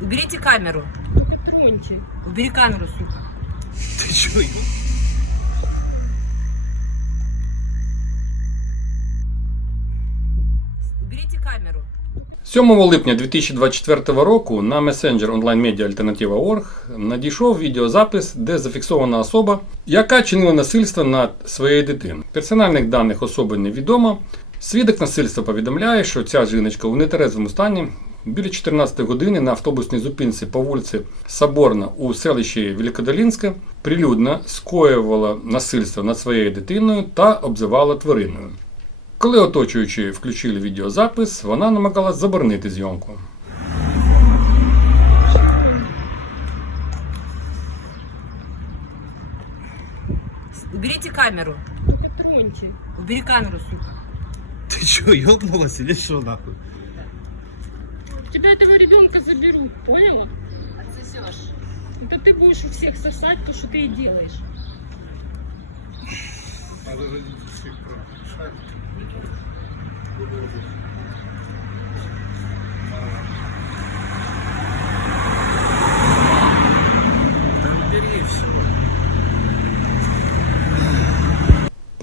Уберите камеру. Только троньте. Убери камеру, сука. Ты чё, ё- Уберите камеру. 7 липня 2024 року на месенджер онлайн-медіа Альтернатива.орг надійшов відеозапис, де зафіксована особа, яка чинила насильство над своєю дитиною. Персональних даних особи невідомо. Свідок насильства повідомляє, що ця жіночка у нетрезвому стані біля 14 години на автобусній зупинці по вулиці Соборна у селищі Великодолінське прилюдно скоювала насильство над своєю дитиною та обзивала твариною. Коли оточуючі включили відеозапис, вона намагалась заборонити зйомку. Уберите камеру. Только троньте. Убери камеру, сука. Ты чё, ёбнулась или что нахуй? Тебя этого ребенка заберут, поняла? Отсосешь. Это ты будешь у всех сосать то, что ты и делаешь. Да убери все.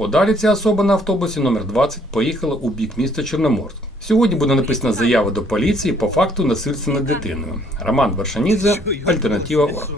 Подалі ця особа на автобусі номер 20 поїхала у бік міста Чорноморськ. Сьогодні буде написана заява до поліції по факту насильства над дитиною. Роман Варшанідзе, Альтернатива Орг.